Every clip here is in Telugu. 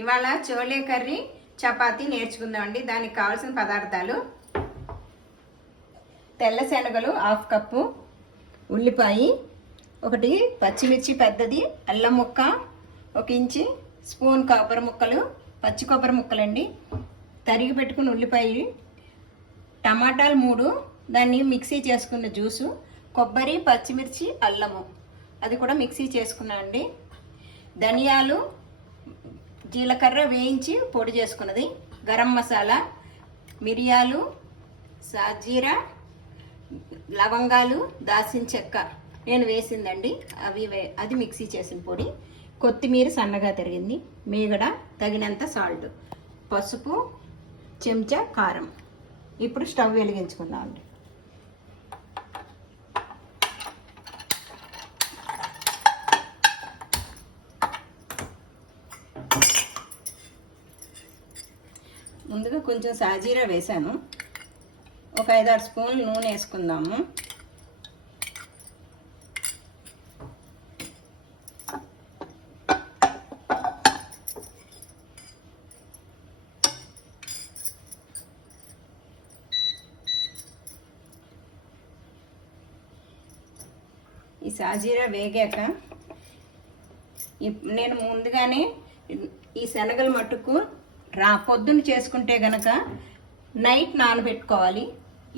ఇవాళ చోలే కర్రీ చపాతీ నేర్చుకుందామండి. దానికి కావాల్సిన పదార్థాలు: తెల్ల శనగలు 1/2 కప్పు, ఉల్లిపాయ 1, పచ్చిమిర్చి పెద్దది, అల్లం ముక్క 1 ఇంచు, స్పూన్ కొబ్బరి ముక్కలు, పచ్చి కొబ్బరి ముక్కలండి, తరిగి పెట్టుకున్న ఉల్లిపాయ, టమాటాలు 3, దాన్ని మిక్సీ చేసుకున్న జ్యూసు, కొబ్బరి, పచ్చిమిర్చి, అల్లము అది కూడా మిక్సీ చేసుకున్నా అండి, ధనియాలు, జీలకర్ర వేయించి పొడి చేసుకున్నది, గరం మసాలా, మిరియాలు, సాజీరా, లవంగాలు, దాల్చిన చెక్క నేను వేసిందండి, అది మిక్సీ చేసిన పొడి, కొత్తిమీర సన్నగా తరిగింది, మీగడ, తగినంత సాల్ట్, పసుపు, చెంచా కారం. ఇప్పుడు స్టవ్ వెలిగించుకుందాం అండి. ముందుగా కొంచెం సాజీరా వేసాను, ఒక 5-6 స్పూన్లు నూనె వేసుకుందాము. ఈ సాజీరా వేగాక నేను ముందుగానే ఈ శనగల మట్టుకు పొద్దున్న చేసుకుంటే గనక నైట్ నానబెట్టుకోవాలి,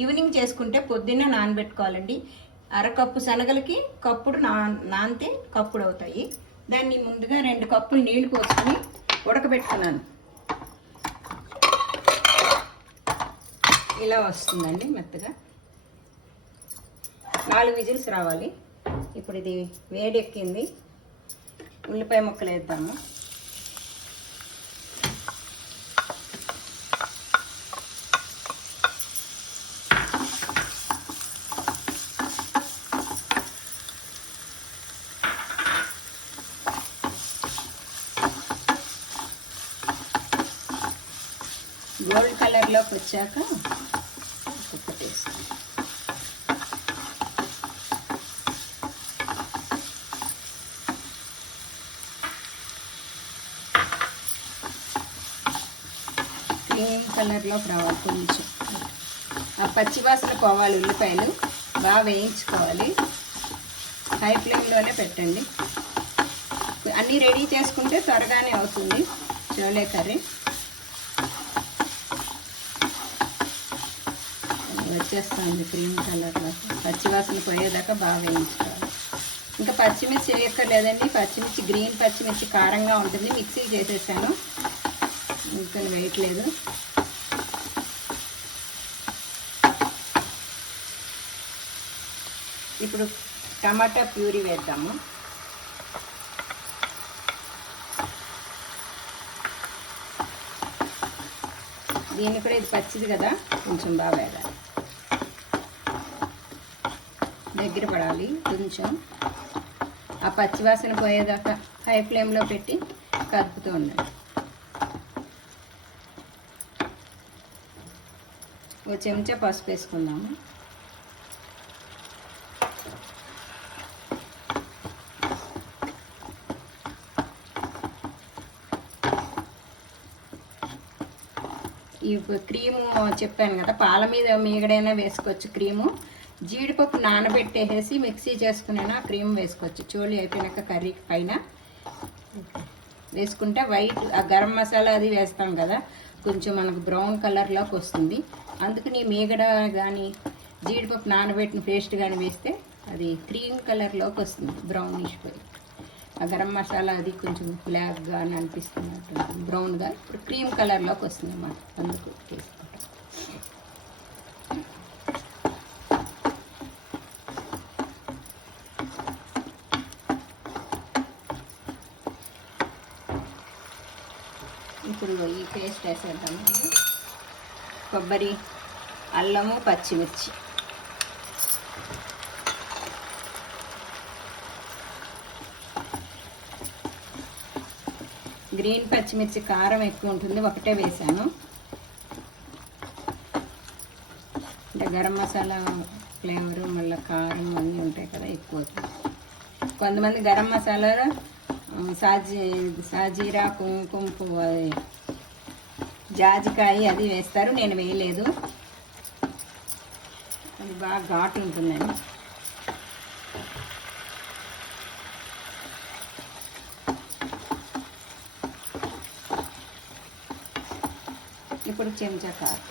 ఈవినింగ్ చేసుకుంటే పొద్దున్నే నానబెట్టుకోవాలండి. 1/2 కప్పు శనగలకి కప్పుడు నానితే కప్పుడు అవుతాయి. దాన్ని ముందుగా 2 కప్పులు నీళ్లు పోసుకొని ఉడకబెట్టుకున్నాను. ఇలా వస్తుందండి మెత్తగా. 4 విజిల్స్ రావాలి. ఇప్పుడు ఇది వేడెక్కింది, ఉల్లిపాయ ముక్కలు వేద్దాము. గోల్డ్ కలర్లోకి వచ్చాక ఉప్పు వేస్తాం. క్రీమ్ కలర్లోకి రావాలి కొంచెం. ఆ పచ్చివాసన పోవాలి, ఉల్లిపాయలు బాగా వేయించుకోవాలి. హై ఫ్లేమ్లోనే పెట్టండి. అన్నీ రెడీ చేసుకుంటే త్వరగానే అవుతుంది చోలే కర్రీ. వచ్చేస్తుంది క్రీమ్ కలర్లో, పచ్చివాసన పోయేదాకా బాగా వేయించుకోవాలి. ఇంకా పచ్చిమిర్చి వేయక్కర్లేదండి, పచ్చిమిర్చి గ్రీన్ పచ్చిమిర్చి కారంగా ఉంటుంది, మిక్సీ చేసేసాను, ఇంకా వేయట్లేదు. ఇప్పుడు టమాటా ప్యూరీ వేద్దాము. దీన్ని కూడా, ఇది పచ్చిది కదా, కొంచెం బాగా వేయాలి, దగ్గర పడాలి కొంచెం. ఆ పచ్చివాసన పోయేదాకా హై ఫ్లేమ్లో పెట్టి కలుపుతూ ఉండాలి. ఒక చెంచా పసుపు వేసుకుందాము. ఈ క్రీము చెప్పాను కదా, పాల మీద మీగడైనా వేసుకోవచ్చు క్రీము. జీడిపప్పు నానబెట్టేసి మిక్సీ చేసుకునేనా క్రీమ్ వేసుకోవచ్చు. చోళీ అయిపోయినాక కర్రీ పైన వేసుకుంటే వైట్, ఆ గరం మసాలా అది వేస్తాం కదా, కొంచెం మనకు బ్రౌన్ కలర్లోకి వస్తుంది. అందుకని మీగడ కానీ జీడిపప్పు నానబెట్టిన పేస్ట్ కానీ వేస్తే అది క్రీమ్ కలర్లోకి వస్తుంది, బ్రౌనిష్ పోయి. ఆ గరం మసాలా అది కొంచెం బ్లాక్గా అని అనిపిస్తున్నట్టు బ్రౌన్గా, ఇప్పుడు క్రీమ్ కలర్లోకి వస్తుంది అన్నమాట, అందుకు వేసుకుంటాం. ఇప్పుడు ఈ పేస్ట్ వేసేద్దాము. కొబ్బరి, అల్లము, పచ్చిమిర్చి, గ్రీన్ పచ్చిమిర్చి కారం ఎక్కువ ఉంటుంది, ఒకటే వేసాను. అంటే గరం మసాలా ఫ్లేవరు మళ్ళీ కారం అన్నీ ఉంటాయి కదా, ఎక్కువ. కొంతమంది గరం మసాలా సాజీరా, కుంకుమ పువ్వు, జాజికాయ అది వేస్తారు. నేను వేయలేదు, అది బాగా ఘాటు ఉంటుందండి. ఇప్పుడు చెంచా కారం,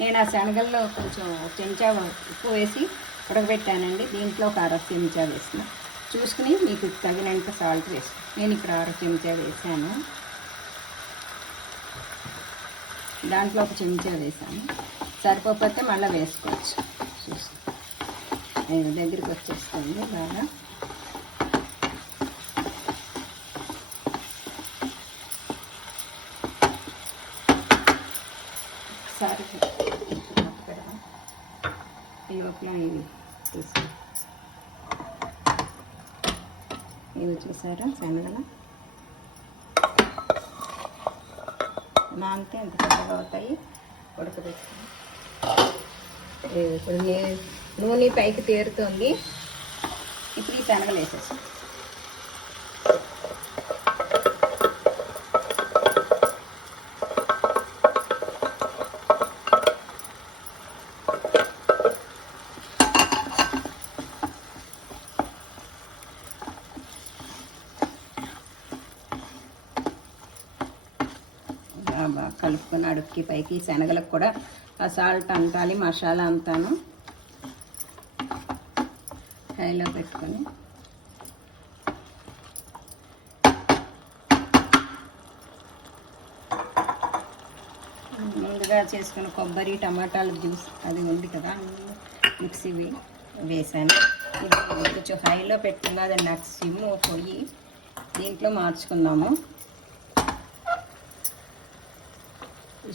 నేను ఆ శనగల్లో కొంచెం చెంచా ఉప్పు వేసి ఉడకబెట్టానండి. దీంట్లో ఒక 1/2 చెంచా వేసిన, చూసుకుని మీకు తగినంత సాల్ట్ వేసి, నేను ఇక్కడ 1/2 చెంచా వేసాను. దాంట్లో 1 చెంచా వేసాను. సరిపోతే మళ్ళీ వేసుకోవచ్చు. చూసి దగ్గరికి వచ్చేస్తుంది బాగా. ఒకసారి అక్కడ ఈ లోపల ఇవి తీసుకో, ఇవి చూసారా శనగలు నానితే ఎంత పెద్దగా అవుతాయి. ఉడకబెట్టుకుని ఇప్పుడు నూనె పైకి తేరుతుంది. ఇప్పుడు ఈ శనగలు వేసేసి బాగా కలుపుకొని అడుక్కి పైకి. శనగలకు కూడా ఆ సాల్ట్ అంటాలి, మసాలా అంతాను హైలో పెట్టుకొని ముందుగా చేసుకున్న కొబ్బరి టమాటాల జ్యూస్ అది ఉంది కదా, మిక్సీ వేసాను. ఇది కొంచెం హైలో పెట్టుకున్న అది నాకు సిమ్ పొయ్యి దీంట్లో మార్చుకుందాము.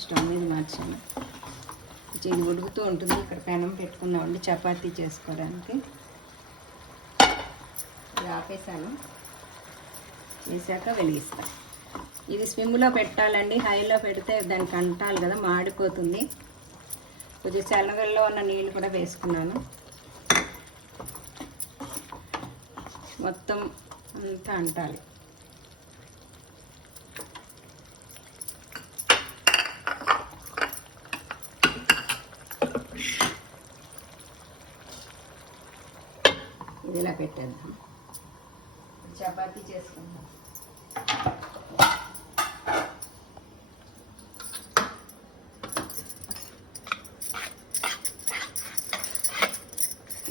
స్టవ్ మీద మార్చాను. ఇది ఉడుకుతూ ఉంటుంది. ఇక్కడ పెనం పెట్టుకున్నామండి చపాతీ చేసుకోవడానికి. ఇది ఆపేసాను, వేసాక వెలిగిస్తాను. ఇది స్విమ్లో పెట్టాలండి, హైలో పెడితే దానికి అంటాలి కదా, మాడిపోతుంది. కొద్దిగా శనగల్లో ఉన్న నీళ్ళు కూడా వేసుకున్నాను. మొత్తం అంతా అంటాలి. ఇది ఇలా పెట్టేద్దాం, చపాతీ చేసుకుందాం.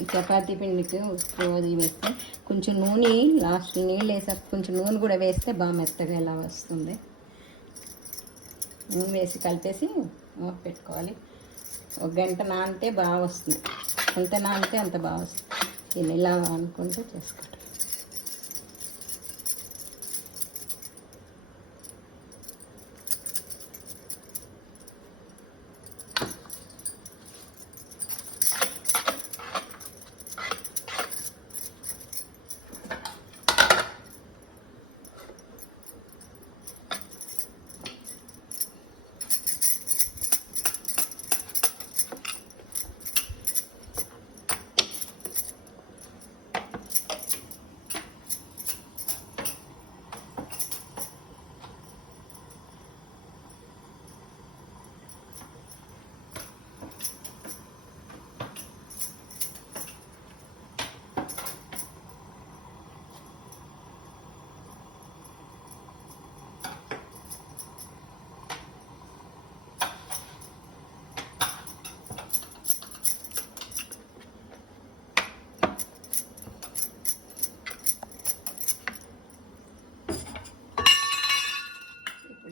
ఈ చపాతీ పిండికి ఉప్పు అది వేస్తే కొంచెం నూనె, లాస్ట్ నీళ్ళు వేసాక కొంచెం నూనె కూడా వేస్తే బాగా మెత్తగా ఇలా వస్తుంది. నూనె వేసి కలిపేసి పెట్టుకోవాలి. 1 గంట నానితే బాగా వస్తుంది. ఎంత నానితే అంత బాగా వస్తుంది. దీన్ని ఇలా అనుకుంటూ చేసుకుంటాం.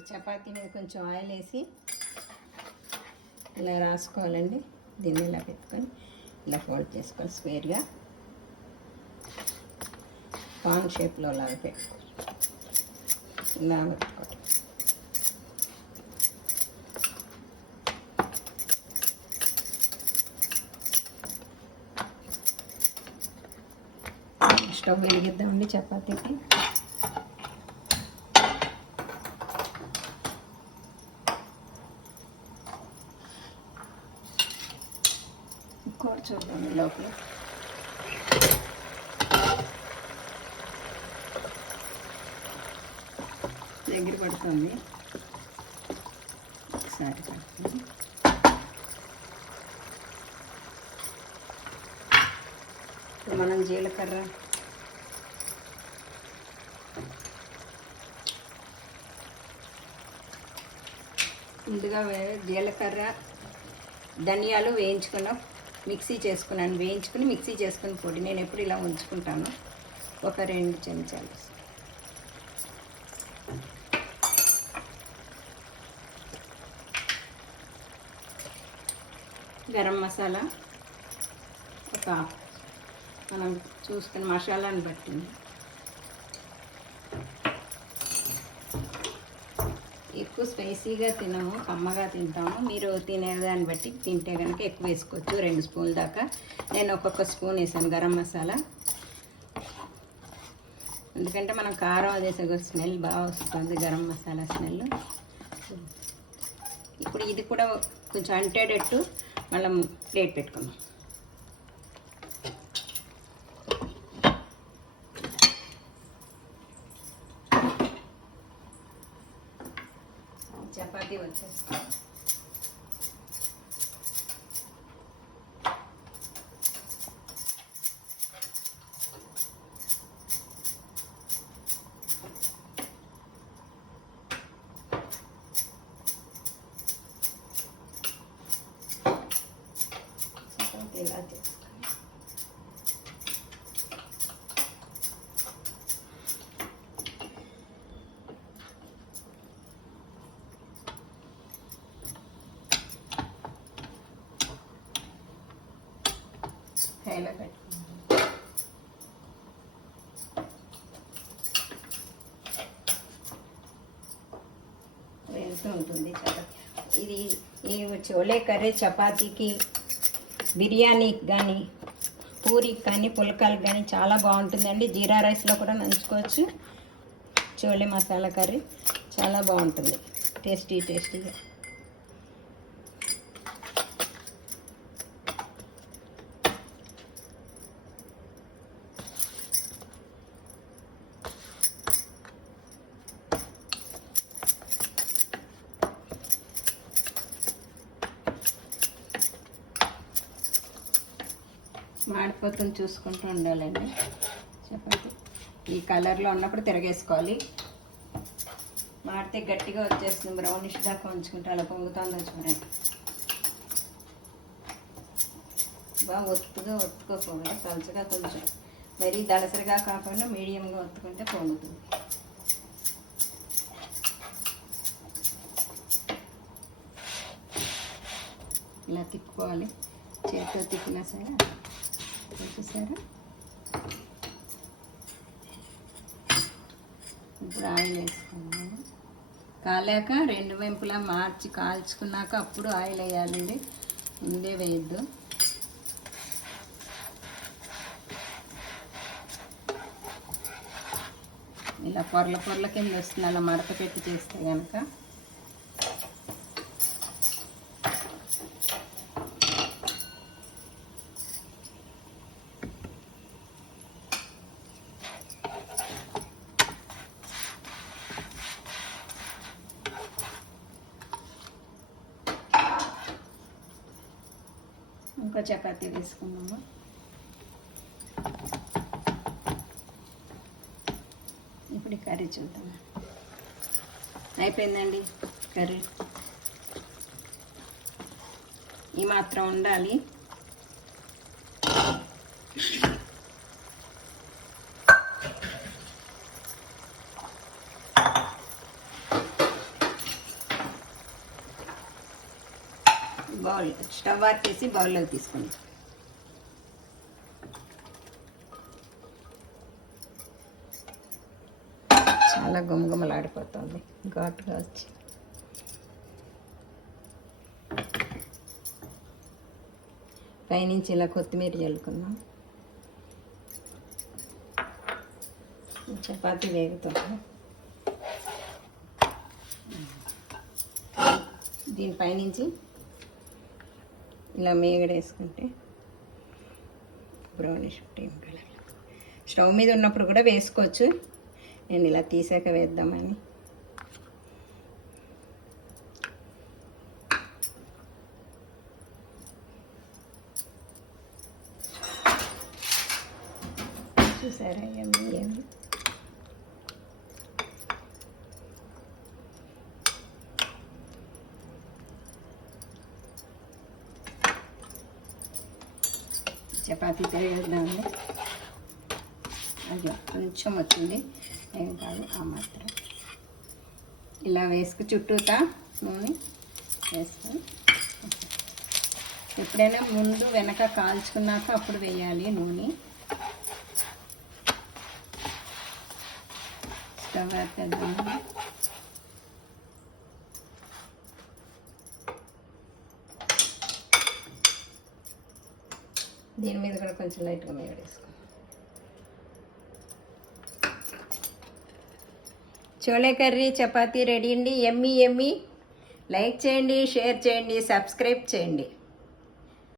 చపాతీ మీద కొంచెం ఆయిల్ వేసి ఇలా రాసుకోవాలండి. దీన్ని ఇలా పెట్టుకొని ఇలా ఫోల్డ్ చేసుకోవాలి. స్క్వేర్గా పాన్ షేప్లో లాగా పెట్టుకోవాలి. ఇలా పెట్టుకోవాలి. స్టవ్ వెలిగిద్దామండి చపాతీకి. చూద్దాం లోపల దగ్గర పడుతుంది. ఒకసారి పడుతుంది. ఇప్పుడు మనం జీలకర్ర ముందుగా జీలకర్ర ధనియాలు వేయించుకున్నాం, వేయించుకుని మిక్సీ చేసుకుని పొడి నేను ఎప్పుడు ఇలా ఉంచుకుంటాను. ఒక 2 చెంచాలు గరం మసాలా, ఒక మనం చూసుకుని మసాలాని బట్టి ఎక్కువ స్పైసీగా తినము, కమ్మగా తింటాము. మీరు తినేదాన్ని బట్టి తింటే కనుక ఎక్కువ వేసుకోవచ్చు, 2 స్పూన్ల దాకా. నేను ఒక్కొక్క స్పూన్ వేసాను గరం మసాలా, ఎందుకంటే మనం కారం అదేసే స్మెల్ బాగా వస్తుంది, గరం మసాలా స్మెల్. ఇప్పుడు ఇది కూడా కొంచెం అంటేటట్టు మళ్ళీ ప్లేట్ పెట్టుకుందాం. చపాతీ వచ్చేస్తాం. చపాతీ ఇలా చేసుకోవాలి. హైలో పెట్టుకుందాం. వెళ్తూ ఉంటుంది చపాతీ. ఇది ఈ చోలే కర్రీ చపాతీకి, బిర్యానీకి కానీ, పూరికి కానీ, పుల్కాలకు కానీ చాలా బాగుంటుందండి. జీరా రైస్లో కూడా నంచుకోవచ్చు. చోలే మసాలా కర్రీ చాలా బాగుంటుంది, టేస్టీగా. మాడిపోతుంది చూసుకుంటూ ఉండాలండి. చపాతీ ఈ కలర్లో ఉన్నప్పుడు తిరగేసుకోవాలి. మాడితే గట్టిగా వచ్చేస్తుంది, బ్రౌనిష్ దాకా ఉంచుకుంటే అలా పొంగుతుందో చూడండి. బాగా ఒత్తుకోకుండా పలుచగా, కొంచెం మరీ దళసరిగా కాకుండా మీడియంగా ఒత్తుకుంటే పొంగుతుంది. ఇలా తిప్పుకోవాలి, చేతితో తిప్పినా సరే. చూసారా, ఇప్పుడు ఆయిల్ వేసుకున్నాము. కాలాక 2 వైపులా మార్చి కాల్చుకున్నాక అప్పుడు ఆయిల్ వేయాలండి, ముందే వేయద్దు. ఇలా పొరల కింద వస్తుంది, అలా మడత పెట్టి చేస్తే కనుక. ఇంకో చపాతీ వేసుకున్నాము. ఇప్పుడు కర్రీ చూద్దాం. అయిపోయిందండి కర్రీ. ఈ మాత్రం ఉండాలి. బౌల్ స్టవ్ ఆఫ్ చేసి బౌల్లోకి తీసుకుందాం. చాలా గుమగుమలాడిపోతుంది, ఘాటుగా వచ్చి. పైనుంచి ఇలా కొత్తిమీర చల్లుకుందాం. చపాతీ వేగుతుంది. దీనిపైనుంచి ఇలా మేగడేసుకుంటే బ్రౌనిష్ టీమ్ కలర్. స్టవ్ మీద ఉన్నప్పుడు కూడా వేసుకోవచ్చు, నేను ఇలా తీసాక వేద్దామని. చూసారా యమ్మీ యమ్మీ. చపాతీ చేద్దామండి. అది కొంచెం వచ్చింది, ఏం కాదు ఆ మాత్రం. ఇలా వేసుకు చుట్టూతా నూనె వేసుకొని, ఎప్పుడైనా ముందు వెనక కాల్చుకున్నాక అప్పుడు వేయాలి నూనె. స్టవ్ వేద్దాం. దీని మీద కూడా కొంచెం లైట్గా మీద వేసుకో. చోలే కర్రీ చపాతీ రెడీ అండి. యమ్మీ యమ్మీ. లైక్ చేయండి, షేర్ చేయండి, సబ్స్క్రైబ్ చేయండి.